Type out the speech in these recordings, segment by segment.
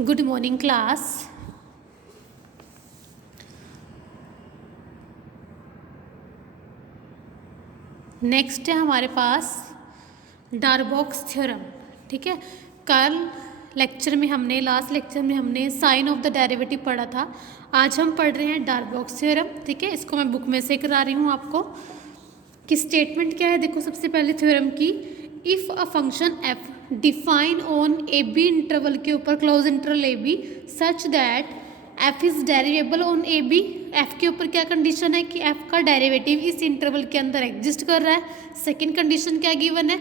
Good morning class. Next है हमारे पास Darboux theorem. ठीक है, कल लेक्चर में हमने लास्ट लेक्चर में हमने साइन ऑफ द डेरिवेटिव पढ़ा था। आज हम पढ़ रहे हैं डार्बॉक्स थ्योरम। ठीक है, इसको मैं बुक में से करा रही हूँ आपको कि स्टेटमेंट क्या है। देखो सबसे पहले थ्योरम की, if a function f define on a B interval के ऊपर close interval A b such that f is derivable on a b. F के ऊपर क्या कंडीशन है कि एफ का डेरिवेटिव इस इंटरवल के अंदर एग्जिस्ट कर रहा है। सेकंड कंडीशन क्या गिवन है,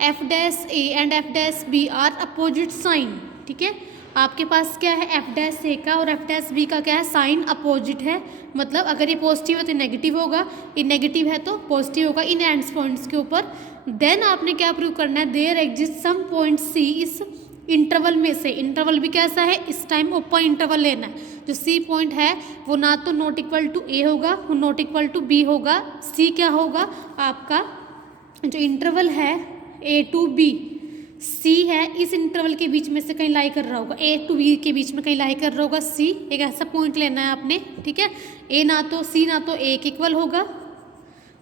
F dash A and F dash B are opposite sign. ठीक है, आपके पास क्या है, एफ डैश ए का और एफ डैश बी का क्या है, साइन अपोजिट है। मतलब अगर ये पॉजिटिव है तो नेगेटिव होगा, ये नेगेटिव है तो पॉजिटिव होगा इन एंड्स पॉइंट्स के ऊपर। देन आपने क्या प्रूव करना है, there exist some point C इस इंटरवल में से। इंटरवल भी कैसा है, इस टाइम ओपन इंटरवल लेना है। जो सी पॉइंट है वो ना तो नॉट इक्वल टू ए होगा, वो नॉट इक्वल टू बी होगा। सी क्या होगा, आपका जो इंटरवल है ए टू बी, सी है इस इंटरवल के बीच में से कहीं लाई कर रहा होगा, ए टू बी के बीच में कहीं लाई कर रहा होगा सी। एक ऐसा पॉइंट लेना है आपने। ठीक है, ए ना तो सी ना तो ए के इक्वल होगा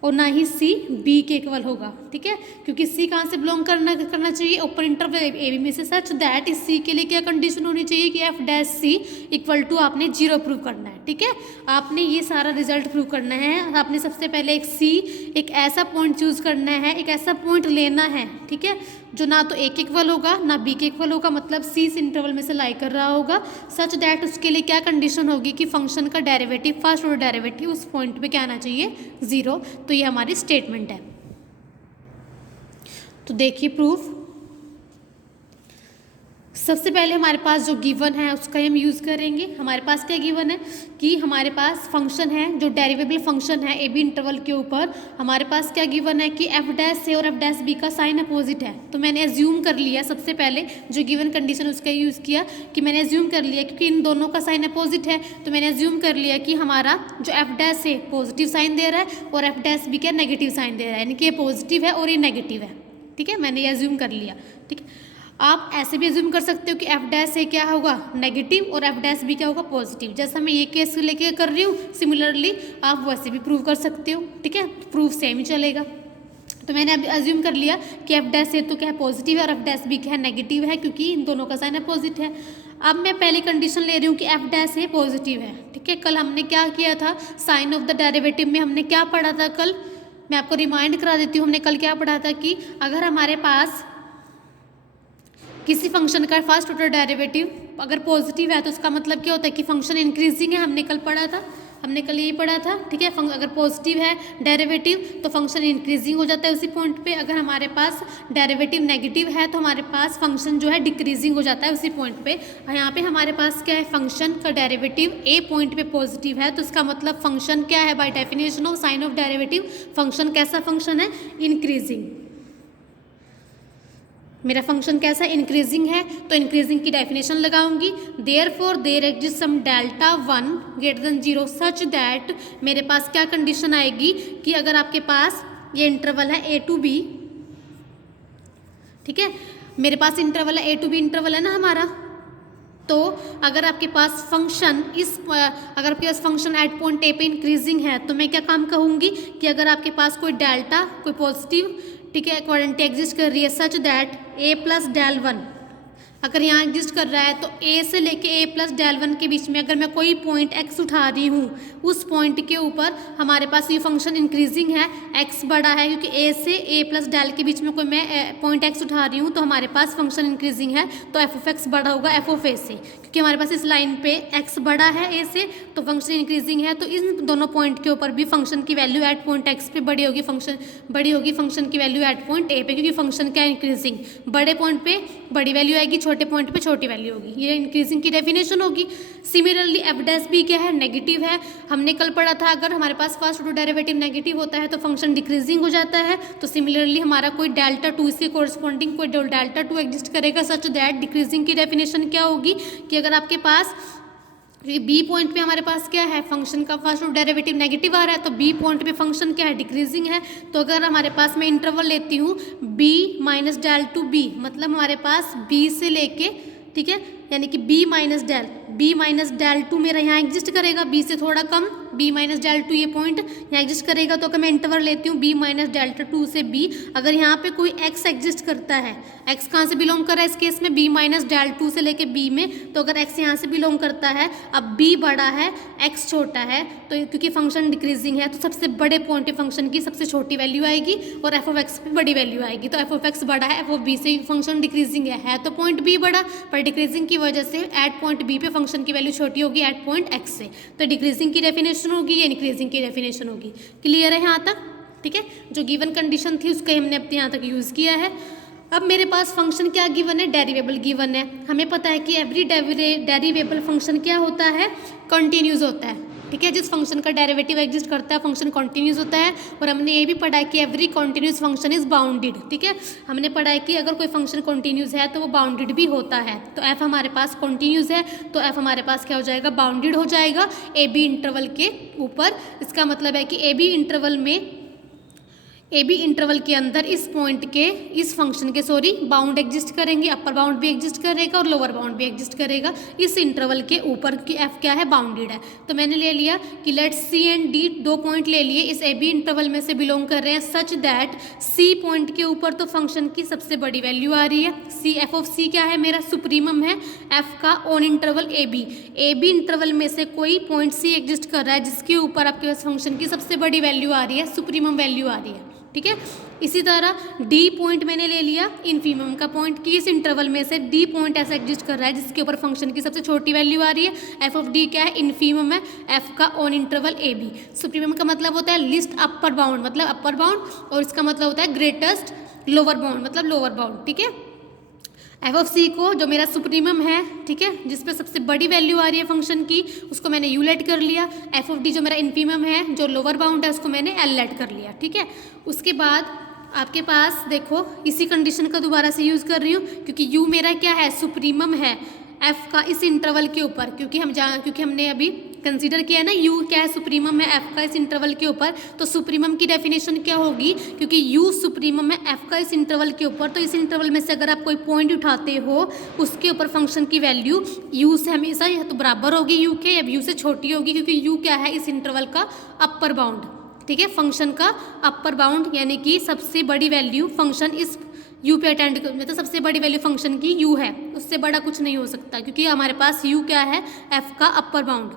और ना ही सी बी के इक्वल होगा। ठीक है, क्योंकि सी कहाँ से बिलोंग करना चाहिए, ओपन इंटरवल ए बी में से। सच दैट इस सी के लिए क्या कंडीशन होनी चाहिए कि F dash C equal to आपने 0 प्रूव करना है। ठीक है, आपने ये सारा रिजल्ट प्रूव करना है। आपने सबसे पहले एक ऐसा पॉइंट चूज करना है, एक ऐसा पॉइंट लेना है। ठीक है, जो ना तो ए के इक्वल होगा ना बी के इक्वल होगा, मतलब सी इस इंटरवल में से लाई कर रहा होगा। सच दैट उसके लिए क्या कंडीशन होगी कि फंक्शन का डेरिवेटिव, फर्स्ट ऑर्डर डेरिवेटिव उस पॉइंट पे क्या आना चाहिए, 0। तो ये हमारी स्टेटमेंट है। तो देखिए प्रूफ, सबसे पहले हमारे पास जो गिवन है उसका हम यूज़ करेंगे। हमारे पास क्या गिवन है कि हमारे पास फंक्शन है जो डेरिवेबल फंक्शन है ए बी इंटरवल के ऊपर। हमारे पास क्या गिवन है कि एफ डैश से और एफ डैश बी का साइन अपोजिट है। तो मैंने एज्यूम कर लिया, सबसे पहले जो गिवन कंडीशन उसका यूज़ किया कि मैंने एज्यूम कर लिया क्योंकि इन दोनों का साइन अपोजिट है। तो मैंने एज्यूम कर लिया कि हमारा जो एफ डैश से पॉजिटिव साइन दे रहा है और एफ डैश बी का नेगेटिव साइन दे रहा है, यानी कि ये पॉजिटिव है और ये नेगेटिव है। ठीक है, मैंने ये एज्यूम कर लिया। ठीक है, आप ऐसे भी एज्यूम कर सकते हो कि एफ डैश ए क्या होगा, नेगेटिव, और एफ डैश बी क्या होगा, पॉजिटिव। जैसा मैं ये केस लेके कर रही हूँ, सिमिलरली आप वैसे भी प्रूव कर सकते हो। ठीक है, प्रूफ सेम ही चलेगा। तो मैंने अब एज्यूम कर लिया कि एफ डैश ए तो क्या है, पॉजिटिव है, और एफ डैश बी क्या है, नेगेटिव है, क्योंकि इन दोनों का साइन अपोजिट है। अब मैं पहली कंडीशन ले रही हूँ कि एफ डैश ए पॉजिटिव है। ठीक है, कल हमने क्या किया था, साइन ऑफ द डेरिवेटिव में हमने क्या पढ़ा था कल, मैं आपको रिमाइंड करा देती हूँ। हमने कल क्या पढ़ा था कि अगर हमारे पास किसी फंक्शन का फर्स्ट ऑर्डर डेरिवेटिव अगर पॉजिटिव है तो उसका मतलब क्या होता है कि फंक्शन इंक्रीजिंग है। हमने कल पढ़ा था, हमने कल यही पढ़ा था। ठीक है, अगर पॉजिटिव है डेरिवेटिव तो फंक्शन इंक्रीजिंग हो जाता है उसी पॉइंट पे। अगर हमारे पास डेरिवेटिव नेगेटिव है तो हमारे पास फंक्शन जो है डिक्रीजिंग हो जाता है उसी पॉइंट पे। यहाँ पे हमारे पास क्या है, फंक्शन का डेरिवेटिव ए पॉइंट पे पॉजिटिव है, तो इसका मतलब फंक्शन क्या है, by definition of sign of derivative function कैसा फंक्शन है, इंक्रीजिंग। मेरा फंक्शन कैसा इंक्रीजिंग है, तो इंक्रीजिंग की डेफिनेशन लगाऊंगी। Therefore there exist some delta 1 greater than 0 such that, मेरे पास क्या कंडीशन आएगी कि अगर आपके पास ये इंटरवल है ए टू बी, ठीक है, मेरे पास इंटरवल है ए टू बी इंटरवल है ना हमारा, तो अगर आपके पास फंक्शन अगर आपके पास फंक्शन एट पॉइंट ए पे इंक्रीजिंग है तो मैं क्या काम कहूँगी कि अगर आपके पास कोई डेल्टा, कोई पॉजिटिव, ठीक है, क्वांटिटी एग्जिस्ट कर रही है such that A plus del 1 अगर यहाँ एग्जिस्ट कर रहा है, तो ए से लेके ए प्लस डेल 1 के बीच में अगर मैं कोई पॉइंट एक्स उठा रही हूँ, उस पॉइंट के ऊपर हमारे पास ये फंक्शन इंक्रीजिंग है, एक्स बड़ा है, क्योंकि ए से ए प्लस डेल के बीच में कोई मैं पॉइंट एक्स उठा रही हूँ तो हमारे पास फंक्शन इंक्रीजिंग है, तो एफ ऑफ एक्स बड़ा होगा एफ ऑफ ए से, क्योंकि हमारे पास इस लाइन पे एक्स बड़ा है ए से, तो फंक्शन इंक्रीजिंग है। तो इन दोनों पॉइंट के ऊपर भी फंक्शन की वैल्यू एट पॉइंट एक्स पे बड़ी होगी, फंक्शन की वैल्यू एट पॉइंट ए पे, क्योंकि फंक्शन क्या इंक्रीजिंग, बड़े पॉइंट पे बड़ी वैल्यू आएगी, छोटे पॉइंट पे छोटी वैल्यू होगी, ये इंक्रीजिंग की डेफिनेशन होगी। सिमिलरली एफ डैश बी क्या है, नेगेटिव है। हमने कल पढ़ा था अगर हमारे पास फर्स्ट ऑर्डर डेरिवेटिव नेगेटिव होता है तो फंक्शन डिक्रीजिंग हो जाता है। तो सिमिलरली हमारा कोई डेल्टा 2 इसके कोरस्पॉन्डिंग कोई डेल्टा 2 एग्जिस्ट करेगा सच दैट डिक्रीजिंग की डेफिनेशन क्या होगी कि अगर आपके पास बी पॉइंट पे हमारे पास क्या है, फंक्शन का फर्स्ट ऑर्डर डेरिवेटिव नेगेटिव आ रहा है, तो बी पॉइंट पे फंक्शन क्या है, डिक्रीजिंग है। तो अगर हमारे पास मैं इंटरवल लेती हूँ B minus del two B, मतलब हमारे पास बी से लेके, ठीक है, यानी कि b माइनस डेल टू मेरा यहाँ एग्जिस्ट करेगा, b से थोड़ा कम, b माइनस डेल टू ये पॉइंट यहाँ एग्जिस्ट करेगा। तो अगर मैं इंटरवल लेती हूँ b माइनस डेल्टा टू से b, अगर यहाँ पे कोई x एग्जिस्ट करता है, x कहाँ से बिलोंग कर रहा है इस केस में, b माइनस डेल टू से लेके b में, तो अगर x यहाँ से बिलोंग करता है, अब b बड़ा है x छोटा है, तो क्योंकि फंक्शन डिक्रीजिंग है तो सबसे बड़े पॉइंट फंक्शन की सबसे छोटी वैल्यू आएगी और एफ ऑफ एक्स भी बड़ी वैल्यू आएगी। तो एफ ऑफ एक्स बड़ा है एफ ऑफ बी से, फंक्शन डिक्रीजिंग है तो पॉइंट बी बड़ा, पर डिक्रीजिंग की वजह से एट पॉइंट बी पे फंक्शन की वैल्यू छोटी होगी एट पॉइंट एक्स से, तो डिक्रीजिंग की डेफिनेशन होगी या इंक्रीजिंग की डेफिनेशन होगी। क्लियर है यहाँ तक? ठीक है, जो गिवन कंडीशन थी उसको हमने अब यहाँ तक यूज़ किया है। अब मेरे पास फंक्शन क्या गिवन है, डेरिवेबल गिवन है। हमें पता है कि एवरी डेरिवेबल फंक्शन क्या होता है, कंटिन्यूस होता है। ठीक है, जिस फंक्शन का डेरिवेटिव एग्जिस्ट करता है फंक्शन कंटिन्यूस होता है। और हमने ये भी पढ़ा है कि every continuous function is bounded. ठीक है, हमने पढ़ा है कि अगर कोई फंक्शन कंटिन्यूस है तो वो बाउंडेड भी होता है। तो एफ हमारे पास कंटिन्यूस है तो एफ हमारे पास क्या हो जाएगा, बाउंडेड हो जाएगा ए बी इंटरवल के ऊपर। इसका मतलब है कि ए बी इंटरवल के अंदर इस पॉइंट के, इस फंक्शन के बाउंड एग्जिस्ट करेंगे, अपर बाउंड भी एग्जिस्ट करेगा और लोअर बाउंड भी एग्जिस्ट करेगा इस इंटरवल के ऊपर की एफ क्या है, बाउंडेड है। तो मैंने ले लिया कि लेट सी एंड डी, दो पॉइंट ले लिए, इस ए बी इंटरवल में से बिलोंग कर रहे हैं, सच दैट सी पॉइंट के ऊपर तो फंक्शन की सबसे बड़ी वैल्यू आ रही है। सी एफ ऑफ सी क्या है, मेरा सुप्रीमम है एफ का on interval A B interval में से कोई पॉइंट सी एग्जिस्ट कर रहा है जिसके ऊपर आपके पास फंक्शन की सबसे बड़ी वैल्यू आ रही है, सुप्रीमम वैल्यू आ रही है। ठीक है, इसी तरह डी पॉइंट मैंने ले लिया इन्फीमम का पॉइंट, कि इस इंटरवल में से डी पॉइंट ऐसा एग्जिस्ट कर रहा है जिसके ऊपर फंक्शन की सबसे छोटी वैल्यू आ रही है। एफ ऑफ डी क्या है, इन्फीमम है एफ का on interval A B. Supremum का मतलब होता है लिस्ट अपर बाउंड मतलब अपर बाउंड, और इसका मतलब होता है ग्रेटेस्ट लोअर बाउंड मतलब लोअर बाउंड। ठीक है, एफ ऑफ सी को जो मेरा सुप्रीमम है, ठीक है, जिसपे सबसे बड़ी वैल्यू आ रही है फंक्शन की, उसको मैंने यू लेट कर लिया। एफ ऑफ डी जो मेरा इन्फीमम है, जो लोअर बाउंड है, उसको मैंने एल लेट कर लिया। ठीक है, उसके बाद आपके पास देखो इसी कंडीशन का दोबारा से यूज़ कर रही हूँ, क्योंकि यू मेरा क्या है, सुप्रीमम है एफ का इस इंटरवल के ऊपर, क्योंकि हमने अभी कंसीडर किया है ना यू क्या है, सुप्रीमम है एफ का इस इंटरवल के ऊपर। तो सुप्रीमम की डेफिनेशन क्या होगी, क्योंकि यू सुप्रीमम है एफ का इस इंटरवल के ऊपर, तो इस इंटरवल में से अगर आप कोई पॉइंट उठाते हो उसके ऊपर फंक्शन की वैल्यू यू से हमेशा या तो बराबर होगी यू के, या यू से छोटी होगी, क्योंकि यू क्या है इस इंटरवल का अपर बाउंड। ठीक है, फंक्शन का अपर बाउंड, यानी कि सबसे बड़ी वैल्यू फंक्शन इस यू पे अटेंड मतलब सबसे बड़ी वैल्यू फंक्शन की यू है, उससे बड़ा कुछ नहीं हो सकता, क्योंकि हमारे पास यू क्या है, एफ का अपर बाउंड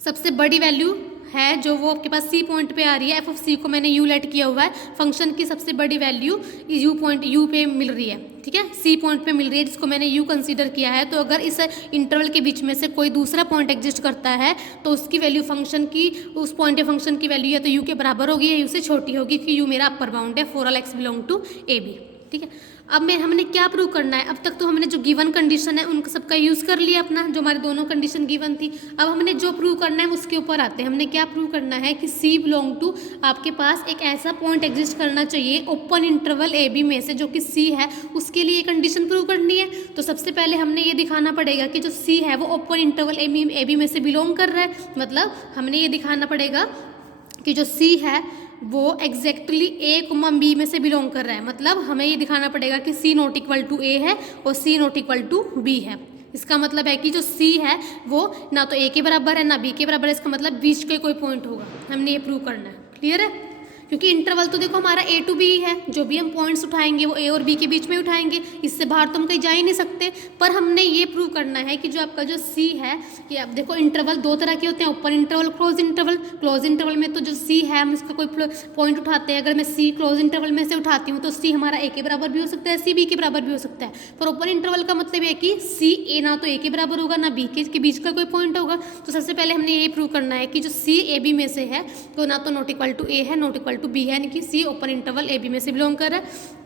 सबसे बड़ी वैल्यू है जो वो आपके पास सी पॉइंट पे आ रही है। एफ ऑफ सी को मैंने यू लेट किया हुआ है, फंक्शन की सबसे बड़ी वैल्यू यू पे मिल रही है। ठीक है, सी पॉइंट पे मिल रही है जिसको मैंने यू कंसीडर किया है। तो अगर इस इंटरवल के बीच में से कोई दूसरा पॉइंट एग्जिस्ट करता है तो उसकी वैल्यू फंक्शन की, उस पॉइंट फंक्शन की वैल्यू या तो यू के बराबर होगी या यू से छोटी होगी, क्योंकि यू मेरा अपर बाउंड है for all X belong to A B. ठीक है, अब हमने क्या प्रूव करना है, अब तक तो हमने जो गिवन कंडीशन है उनका सबका यूज़ कर लिया अपना, जो हमारी दोनों कंडीशन गिवन थी। अब हमने जो प्रूव करना है उसके ऊपर आते हैं। हमने क्या प्रूव करना है कि सी बिलोंग टू, आपके पास एक ऐसा पॉइंट एग्जिस्ट करना चाहिए ओपन इंटरवल ए बी में से जो कि सी है, उसके लिए कंडीशन प्रूव करनी है। तो सबसे पहले हमने ये दिखाना पड़ेगा कि जो सी है वो ओपन इंटरवल ए बी में से बिलोंग कर रहा है, मतलब हमने ये दिखाना पड़ेगा कि जो सी है वो एग्जैक्टली ए कोमा बी में से बिलोंग कर रहा है। मतलब हमें ये दिखाना पड़ेगा कि सी नॉट इक्वल टू ए है और सी नॉट इक्वल टू बी है। इसका मतलब है कि जो सी है वो ना तो ए के बराबर है ना बी के बराबर है, इसका मतलब बीच के कोई पॉइंट होगा। हमने ये प्रूव करना है। क्लियर है, क्योंकि इंटरवल तो देखो हमारा ए टू बी है, जो भी हम पॉइंट्स उठाएंगे वो ए और बी के बीच में उठाएंगे, इससे बाहर तो हम कहीं जा ही नहीं सकते। पर हमने ये प्रूव करना है कि जो आपका जो सी है, कि आप देखो इंटरवल दो तरह के होते हैं, open interval, close interval. Close interval में तो जो सी है हम इसका कोई पॉइंट उठाते हैं, अगर मैं सी क्लोज इंटरवल में से उठाती हूँ तो सी हमारा ए के बराबर भी हो सकता है, सी बी के बराबर भी हो सकता है। पर ओपन इंटरवल का मतलब है कि सी ए ना तो ए के बराबर होगा ना बी के बीच का कोई पॉइंट होगा। तो सबसे पहले हमने ये प्रूव करना है कि जो सी ए बी में से है तो ना तो नॉट इक्वल टू ए है नॉट इक्वल टू बी है, यानी कि सी ओपन इंटरवल ए बी में से बिलोंग कर रहा है।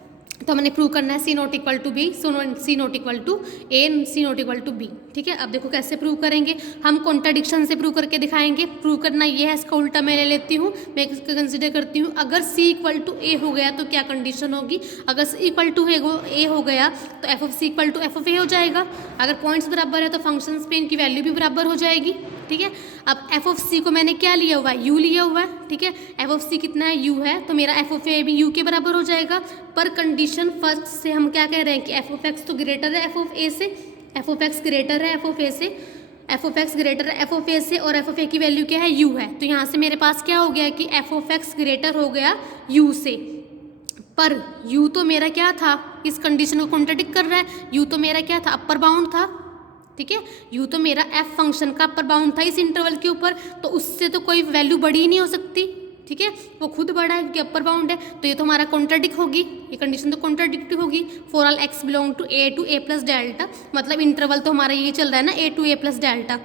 तो हमने प्रूव करना है c not equal to b, c not equal to a, c not equal to b. ठीक है, अब देखो कैसे प्रूव करेंगे, हम कॉन्ट्राडिक्शन से प्रूव करके दिखाएंगे। प्रूव करना ये है, इसका उल्टा मैं ले लेती हूँ, मैं इसका कंसिडर करती हूँ अगर सी इक्वल टू ए हो गया तो क्या कंडीशन होगी। अगर सी इक्वल टू ए हो गया तो f of c equal to F of a हो जाएगा। अगर पॉइंट्स बराबर है तो फंक्शंस पे इनकी वैल्यू भी बराबर हो जाएगी। ठीक है। अब एफ ऑफ सी को मैंने क्या लिया हुआ है, यू लिया हुआ है, ठीक है। एफ ऑफ सी कितना है, यू है, तो मेरा एफ ऑफ ए भी यू के बराबर हो जाएगा। पर कंडीशन फर्स्ट से हम क्या कह रहे हैं कि एफ ऑफ एक्स तो ग्रेटर है एफ ऑफ ए से, एफ ऑफ एक्स ग्रेटर है एफ ऑफ ए से, एफ ऑफ एक्स ग्रेटर है एफ ऑफ ए से, और एफ ऑफ ए की वैल्यू क्या है, यू है। तो यहाँ से मेरे पास क्या हो गया कि एफ ऑफ एक्स ग्रेटर हो गया यू से। पर u तो मेरा क्या था, इस कंडीशन को कॉन्ट्रडिक्ट कर रहा है। u तो मेरा क्या था, अपर बाउंड था, ठीक है। u तो मेरा f फंक्शन का अपर बाउंड था इस इंटरवल के ऊपर, तो उससे तो कोई वैल्यू बड़ी ही नहीं हो सकती, ठीक है। वो खुद बड़ा है क्योंकि अपर बाउंड है, तो ये तो हमारा कॉन्ट्रडिक्ट होगी, ये कंडीशन तो कॉन्ट्रडिक्ट होगी। For all x belong to a plus delta, मतलब इंटरवल तो हमारा ये चल रहा है ना a plus delta,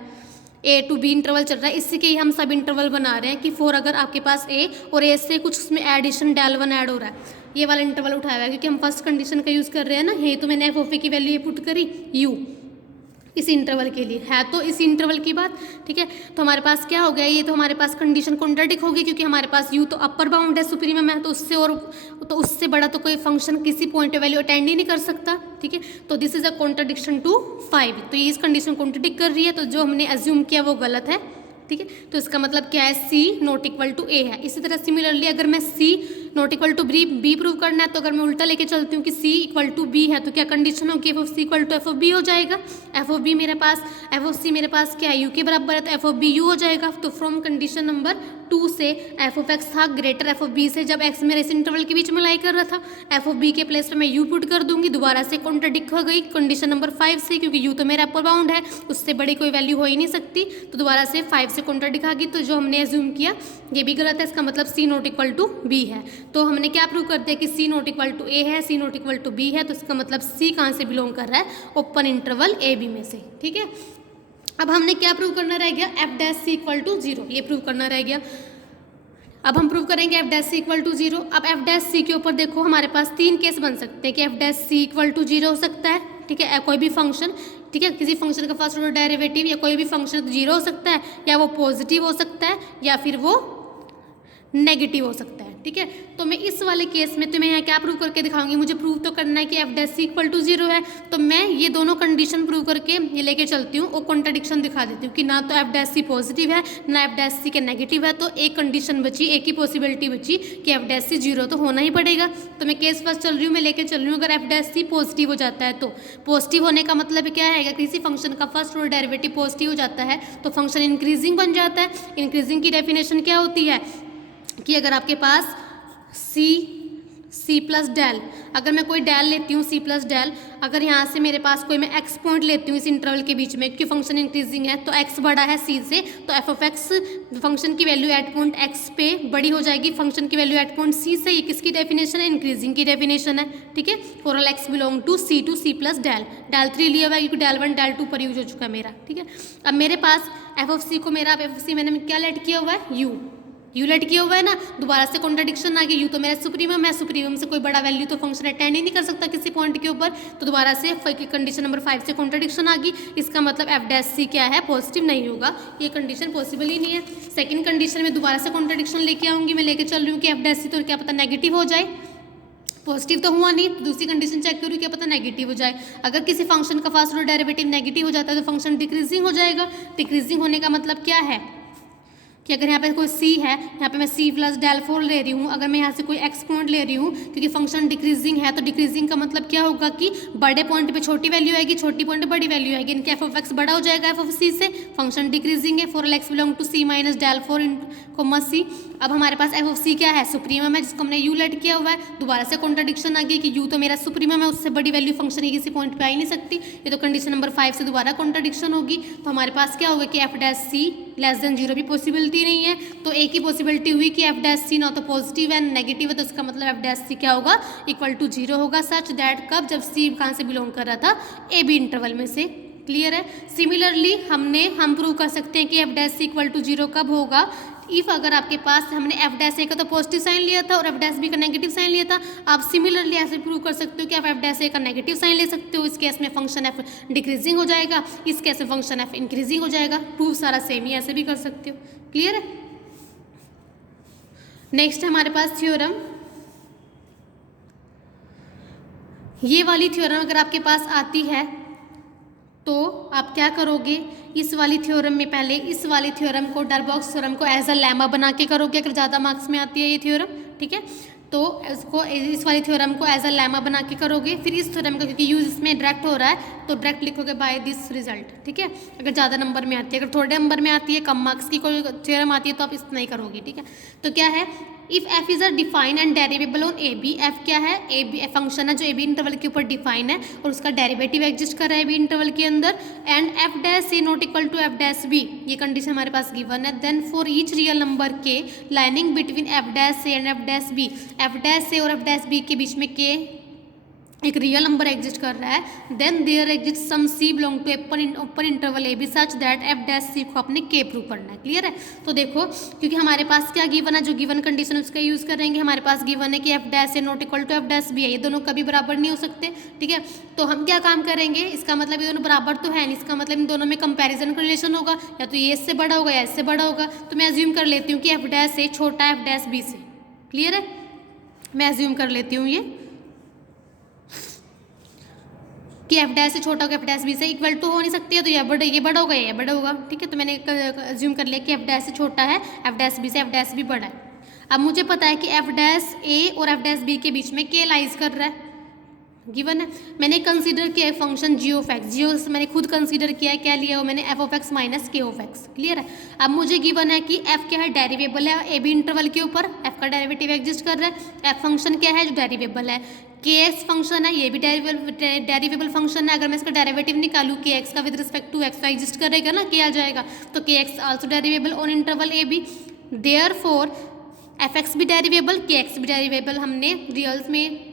A to B interval चल रहा है। इससे के हम सब इंटरवल बना रहे हैं कि फॉर अगर आपके पास ए और ए से कुछ उसमें एडिशन डेल वन ऐड हो रहा है, ये वाला इंटरवल उठाया हुआ है क्योंकि हम फर्स्ट कंडीशन का यूज़ कर रहे हैं ना। ये तो मैंने एफ ऑफ ए की वैल्यू ये पुट करी यू इस इंटरवल के लिए है, तो इस इंटरवल की बात, ठीक है। तो हमारे पास क्या हो गया, ये तो हमारे पास कंडीशन कॉन्ट्रडिक्ट होगी क्योंकि हमारे पास यू तो अपर बाउंड है सुप्रीमम है, तो उससे बड़ा तो कोई फंक्शन किसी पॉइंट पे वैल्यू अटेंड ही नहीं कर सकता, ठीक है। तो this is a contradiction to 5, तो ये इस कंडीशन कॉन्ट्रडिक्ट कर रही है, तो जो हमने एज्यूम किया वो गलत है, ठीक है। तो इसका मतलब क्या है, C not equal to A है। इसी तरह सिमिलरली अगर मैं C not equal to B prove करना है, तो अगर मैं उल्टा लेके चलती हूँ कि C इक्वल टू B है, तो क्या कंडीशन होगी, F of C equal to F of B हो जाएगा। एफ ऑफ B मेरे पास, एफ ऑफ C मेरे पास क्या है, U के बराबर है, तो एफ ऑफ B U हो जाएगा। तो फ्रॉम कंडीशन नंबर 2 से एफ ऑफ एक्स था ग्रेटर एफ ऑफ बी से, जब एक्स मेरे इस इंटरवल के बीच में लाई कर रहा था, एफ ऑफ बी के प्लेस पे मैं यू पुट कर दूंगी, दोबारा से कॉन्ट्रडिक्ट हो गई कंडीशन नंबर 5 से, क्योंकि यू तो मेरा अपर बाउंड है, उससे बड़ी कोई वैल्यू हो ही नहीं सकती, तो दोबारा से 5 से कॉन्ट्रडिक्ट आ गई। तो जो हमने एज्यूम किया ये भी गलत है, इसका मतलब सी नॉट इक्वल टू बी है। तो हमने क्या प्रूव कर दिया कि सी नॉट इक्वल टू ए है, c not equal to B है, तो इसका मतलब सी कहाँ से बिलोंग कर रहा है, ओपन इंटरवल ए बी में से, ठीक है। अब हमने क्या प्रूव करना रह गया, F dash C equal to 0, ये प्रूव करना रह गया। अब हम प्रूव करेंगे F dash C equal to 0। अब एफ डैश सी के ऊपर देखो हमारे पास 3 केस बन सकते हैं कि F dash C equal to 0 हो सकता है, ठीक है, कोई भी फंक्शन, ठीक है, किसी फंक्शन का फर्स्ट ऑर्डर डेरिवेटिव या कोई भी फंक्शन 0 हो सकता है, या वो पॉजिटिव हो सकता है, या फिर वो नेगेटिव हो सकता है, ठीक है। तो मैं इस वाले केस में तुम्हें यहाँ क्या प्रूव करके दिखाऊंगी, मुझे प्रूव तो करना है कि F dash C equal to 0 है, तो मैं ये दोनों कंडीशन प्रूव करके ये लेके चलती हूँ और कॉन्ट्रडिक्शन दिखा देती हूँ कि ना तो एफ डैश सी पॉजिटिव है ना एफ डैश सी के नेगेटिव है, तो एक कंडीशन बची, एक ही पॉसिबिलिटी बची कि एफ डैश सी 0 तो होना ही पड़ेगा। तो मैं केस फर्स्ट चल रही हूँ, मैं लेके चल रही हूँ, अगर एफ डैश सी पॉजिटिव हो जाता है, तो पॉजिटिव होने का मतलब क्या है, अगर किसी फंक्शन का फर्स्ट ऑर्डर डेरिवेटिव पॉजिटिव हो जाता है तो फंक्शन इंक्रीजिंग बन जाता है। इंक्रीजिंग की डेफिनेशन क्या होती है कि अगर आपके पास सी प्लस डेल, अगर मैं कोई डेल लेती हूँ सी प्लस डेल, अगर यहाँ से मेरे पास कोई मैं एक्स पॉइंट लेती हूँ इस इंटरवल के बीच में, क्योंकि फंक्शन इंक्रीजिंग है तो एक्स बड़ा है सी से, तो एफ ऑफ एक्स फंक्शन की वैल्यू एट पॉइंट एक्स पे बड़ी हो जाएगी फंक्शन की वैल्यू एट पॉइंट सी से। ये किसकी डेफिनेशन है, इंक्रीजिंग की डेफिनेशन है, ठीक है। For all X belong to C plus del, del 3 लिया हुआ है क्योंकि डेल 1 डेल 2 पर यूज हो चुका है मेरा, ठीक है। अब मेरे पास एफ ऑफ सी को मेरा एफ ऑफ सी मैंने क्या लेट किया हुआ है, यू लेट किया हुआ है ना, दोबारा से कॉन्ट्रडिक्शन आ गई, यू तो मेरा सुप्रीमम है, सुप्रीमम से कोई बड़ा वैल्यू तो फंक्शन अटेंड ही नहीं कर सकता किसी पॉइंट के ऊपर, तो दोबारा से कंडीशन नंबर 5 से कॉन्ट्रडिक्शन आ गई। इसका मतलब एफ डैश सी क्या है, पॉजिटिव नहीं होगा, ये कंडीशन पॉसिबल ही नहीं है। सेकंड कंडीशन में दोबारा से कॉन्ट्रडिक्शन लेके आऊंगी, मैं लेके चल रही हूँ कि एफ डैश सी तो क्या पता नेगेटिव हो जाए, पॉजिटिव तो हुआ नहीं, तो दूसरी कंडीशन चेक करूँ क्या पता नेगेटिव हो जाए। अगर किसी फंक्शन का फर्स्ट ऑर्डर डेरिवेटिव नेगेटिव हो जाता है तो फंक्शन डिक्रीजिंग हो जाएगा। डिक्रीजिंग होने का मतलब क्या है कि अगर यहाँ पे कोई c है, यहाँ पे मैं c प्लस डेल 4 ले रही हूँ, अगर मैं यहाँ से कोई x पॉइंट ले रही हूँ क्योंकि फंक्शन डिक्रीजिंग है, तो डिक्रीजिंग का मतलब क्या होगा कि बड़े पॉइंट पे छोटी वैल्यू आएगी, छोटी पॉइंट पे बड़ी वैल्यू आएगी, इनके एफ ऑफ एक्स बड़ा हो जाएगा एफ ऑफ c से, फंक्शन डिक्रीजिंग है। For all X belong to c minus del 4 comma c। अब हमारे पास एफ ऑफ c क्या है, सुप्रीमम है, जिसको हमने u लेट किया हुआ है, दोबारा से कॉन्ट्रडिक्शन आ गई कि u तो मेरा सुप्रीमम है, उससे बड़ी वैल्यू फंक्शन की किसी पॉइंट पे आ ही नहीं सकती, ये तो कंडीशन नंबर 5 से दोबारा कॉन्ट्रडिक्शन होगी। तो हमारे पास क्या होगा कि एफ डैश सी लेस देन 0 भी पॉसिबिलिटी नहीं है, तो एक ही पॉसिबिलिटी हुई कि एफ डैश सी ना तो पॉजिटिव है नेगेटिव है, तो इसका मतलब एफ डैश सी क्या होगा, इक्वल टू 0 होगा, सच दैट कब, जब सी कहाँ से बिलोंग कर रहा था, ए बी इंटरवल में से। क्लियर है। सिमिलरली हम प्रूव कर सकते हैं कि F dash C equal to 0 कब होगा, इफ अगर आपके पास हमने एफ डैश ए का तो पॉजिटिव साइन लिया था और एफ डैश बी का नेगेटिव साइन लिया था, आप सिमिलरली ऐसे प्रूव कर सकते हो कि आप एफ डैश ए का नेगेटिव साइन ले सकते हो, इस केस में फंक्शन एफ डिक्रीजिंग हो जाएगा, इस केस में फंक्शन एफ इंक्रीजिंग हो जाएगा। प्रूव सारा सेम ही ऐसे भी कर सकते हो। क्लियर है। नेक्स्ट हमारे पास थ्योरम, ये वाली थ्योरम अगर आपके पास आती है तो आप क्या करोगे, इस वाली थ्योरम में पहले इस वाली थ्योरम को, डार्बॉक्स थ्योरम को एज अ लेमा बना के करोगे अगर ज़्यादा मार्क्स में आती है ये थ्योरम, ठीक है। तो इसको, इस वाली थ्योरम को एज अ लेमा बना के करोगे, फिर इस थ्योरम का क्योंकि यूज इसमें डायरेक्ट हो रहा है तो डायरेक्ट लिखोगे बाय दिस रिजल्ट, ठीक है। अगर ज़्यादा नंबर में आती है, अगर थोड़े नंबर में आती है, कम मार्क्स की कोई थ्योरम आती है तो आप इतना ही करोगे, ठीक है। तो क्या है, if f is a define and derivable on a b, f क्या है, ए बी फंक्शन है जो ए बी इंटरवल के ऊपर डिफाइन है और उसका डेरिवेटिव एग्जिस्ट कर रहा है ए बी इंटरवल के अंदर, and F dash A not equal to F dash b, ये कंडीशन हमारे पास गिवन है। Then for each real number k lining between f dash A and F dash b, f dash a और f dash B के बीच में के एक real number exist कर रहा है, then there exist some c belong to open interval A b such that f dash c को अपने के प्रूव करना है। क्लियर है। तो देखो, क्योंकि हमारे पास क्या गिवन है, जो गिवन कंडीशन उसका यूज करेंगे। हमारे पास गिवन है कि F dash A not equal to F dash B है, ये दोनों कभी बराबर नहीं हो सकते, ठीक है। तो हम क्या काम करेंगे, इसका मतलब ये दोनों बराबर तो है नहीं, इसका मतलब इन दोनों में कंपेरिजन का रिलेशन होगा, या तो ये इससे बड़ा होगा या इससे बड़ा होगा। तो मैं एज्यूम कर लेती हूँ कि एफ डैश ए छोटा है एफ डैश बी से। क्लियर है, मैं एज्यूम कर लेती हूँ ये कि एफ डैश से छोटा होगा एफ डैश बी से, इक्वल टू हो नहीं सकती है, तो ये बड़ा होगा ये बड़ा होगा, ठीक है। तो मैंने अज्यूम कर लिया कि एफ डैश से छोटा है एफ डैश बी से, एफ डैश बी बड़ा है। अब मुझे पता है कि एफ डैश ए और एफ डैश बी के बीच में के लाइज कर रहा है, गिवन है। मैंने कंसीडर किया फंक्शन जी ऑफ एक्स, जी मैंने खुद कंसीडर किया है, क्या लिया हो मैंने, एफ ऑफ एक्स माइनस के ऑफ एक्स। क्लियर है। अब मुझे गिवन है कि एफ क्या है, डेरिवेबल है ए बी इंटरवल के ऊपर, एफ का डेरिवेटिव एग्जिस्ट कर रहा है, एफ फंक्शन क्या है जो डेरिवेबल है, के एक्स फंक्शन है, ये भी डेरिवेबल फंक्शन है। अगर मैं इसका डेरिवेटिव निकालूँ के एक्स का with respect to x, exist करेगा ना, किया जाएगा, तो k x also derivable on interval A b, therefore f x भी डेरिवेबल, के एक्स भी डेरिवेबल। हमने रियल्स में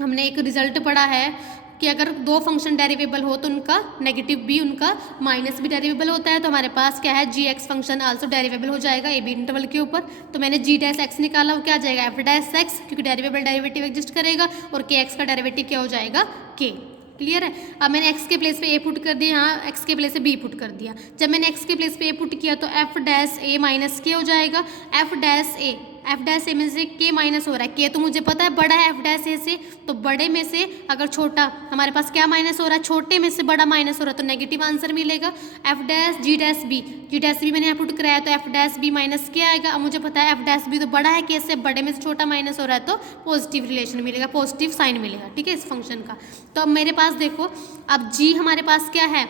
हमने एक रिजल्ट पढ़ा है कि अगर दो फंक्शन डेरिवेबल हो तो उनका नेगेटिव भी, उनका माइनस भी डेरिवेबल होता है। तो हमारे पास क्या है, जी एक्स फंक्शन आल्सो डेरिवेबल हो जाएगा ए बी इंटरवल के ऊपर। तो मैंने जी डैश एक्स निकाला, वो क्या आ जाएगा, एफ डैश एक्स, क्योंकि डेरिवेटिव एग्जिस्ट करेगा, और के एक्स का डेरिवेटिव क्या हो जाएगा, के। क्लियर है। अब मैंने x के प्लेस पे a पुट कर दिया, यहाँ x के प्लेस पे b पुट कर दिया। जब मैंने x के प्लेस पे a पुट किया तो f डैश a माइनस के हो जाएगा, f डैश a में से k माइनस हो रहा है, k तो मुझे पता है बड़ा है f डैश a से, तो बड़े में से अगर छोटा, हमारे पास क्या माइनस हो रहा है, छोटे में से बड़ा माइनस हो रहा है, तो नेगेटिव आंसर मिलेगा। f dash g dash b मैंने यहाँ पुट कराया तो f डैश b माइनस के आएगा। अब मुझे पता है f डैश b तो बड़ा है k से, बड़े में से छोटा माइनस हो रहा है तो पॉजिटिव रिलेशन मिलेगा, पॉजिटिव साइन मिलेगा, ठीक है, इस फंक्शन का। तो अब मेरे पास देखो, अब g हमारे पास क्या है,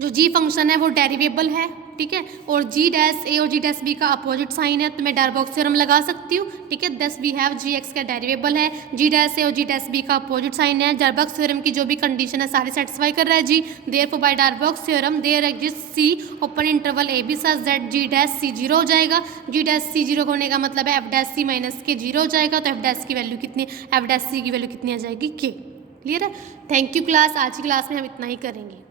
जो g फंक्शन है वो डेरिवेबल है, ठीक है, और जी डैश ए और जी डैश बी का अपोजिट साइन है, तो मैं डार्बॉक्स थ्योरम लगा सकती हूँ, ठीक है। दस वी हैव जी एक्स का डेरिवेबल है, जी डैश ए और जी डैश बी का अपोजिट साइन है, डार्बॉक्स थ्योरम की जो भी कंडीशन है सारी सेटिस्फाई कर रहा है g. Therefore by Darboux theorem there exist c open interval A b such that g dash c zero हो जाएगा। जी डैश सी जीरो होने का मतलब है एफ डैश सी माइनस के जीरो हो जाएगा, तो एफ डैश की वैल्यू कितनी, एफ डैश सी की वैल्यू कितनी आ जाएगी, के। क्लियर है। थैंक यू क्लास, आज की क्लास में हम इतना ही करेंगे।